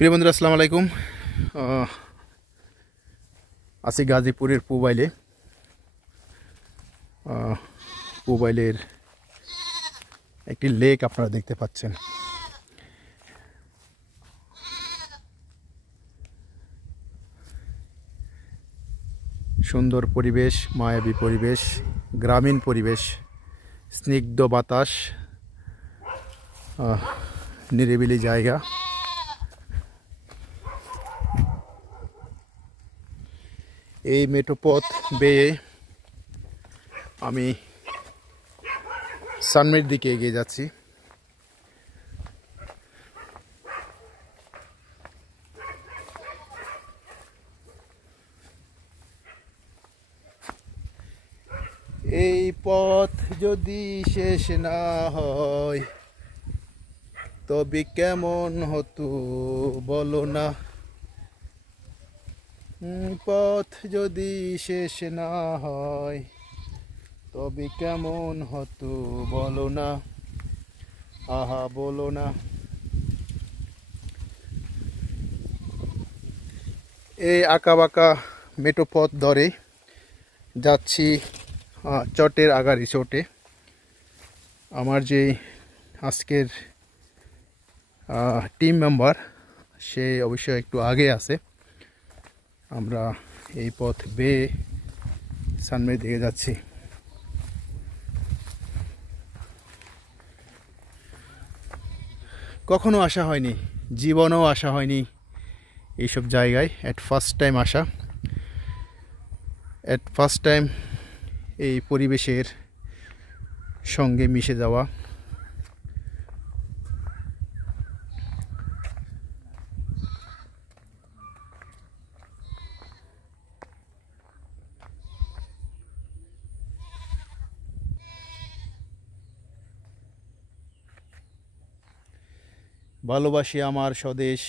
প্রিয় বন্ধুরা, আসসালামু আলাইকুম। আছি গাজীপুরের পুবাইলের একটি লেক আপনারা দেখতে পাচ্ছেন। সুন্দর পরিবেশ, মায়াবী পরিবেশ, গ্রামীণ পরিবেশ, স্নিগ্ধ বাতাস, নিরিবিলি জায়গা। এই মেঠো পথ বেয়ে আমি সানমের দিকে এগিয়ে যাচ্ছি। এই পথ যদি শেষ না হয় তবে কেমন হতো বলো না। পথ যদি শেষ না হয় তবে কেমন হতো বলো না, আহা বলো না। এই আঁকা বাঁকা মেঠো পথ ধরে যাচ্ছি চটের আগা রিসোর্টে। আমার যে আজকের টিম মেম্বার সে অবশ্যই একটু আগে আছে। আমরা এই পথ বেয়ে সানমের দিকে যাচ্ছি। কখনো আসা হয়নি, জীবনেও আসা হয়নি এইসব জায়গায়। অ্যাট ফার্স্ট টাইম আসা, অ্যাট ফার্স্ট টাইম এই পরিবেশের সঙ্গে মিশে যাওয়া। ভালোবাসি আমার স্বদেশ,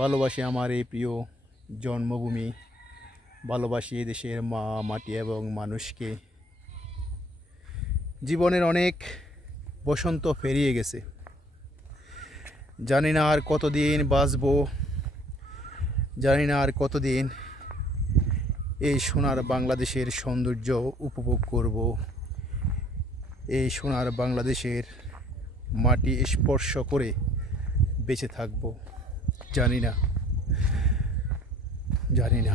ভালোবাসি আমার এই প্রিয় জন্মভূমি, ভালোবাসি এই দেশের মা, মাটি এবং মানুষকে। জীবনের অনেক বসন্ত পেরিয়ে গেছে, জানি না আর কতদিন বাঁচবো, জানি না আর কতদিন এই সোনার বাংলাদেশের সৌন্দর্য উপভোগ করব, এই সোনার বাংলাদেশের মাটি স্পর্শ করে বেঁচে থাকব। জানি না, জানি না।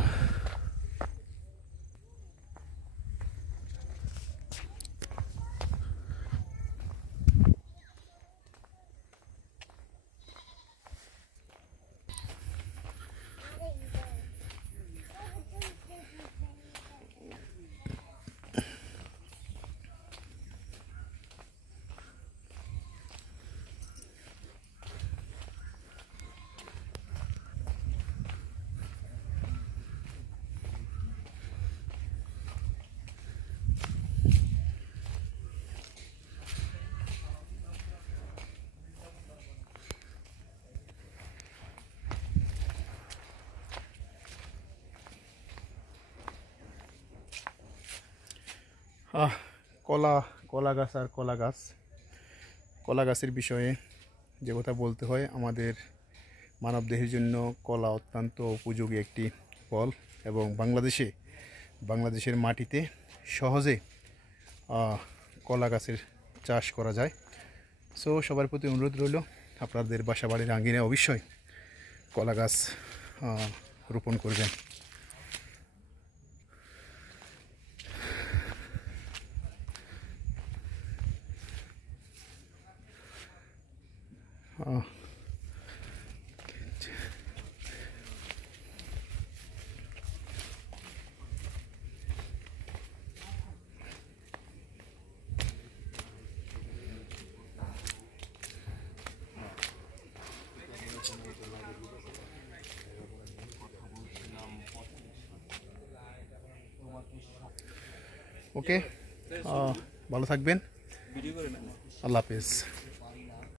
কলা গাছ আর কলা গাছের বিষয়ে যে কথা বলতে হয়, আমাদের মানবদেহের জন্য কলা অত্যন্ত উপযোগী একটি ফল এবং বাংলাদেশের মাটিতে সহজে কলা গাছের চাষ করা যায়। সো সবার প্রতি অনুরোধ রইল, আপনাদের বাসা বাড়ির আঙিনায় অবশ্যই কলা গাছ রোপণ করবেন। ওকে, ভালো থাকবেন। আল্লাহ হাফেজ।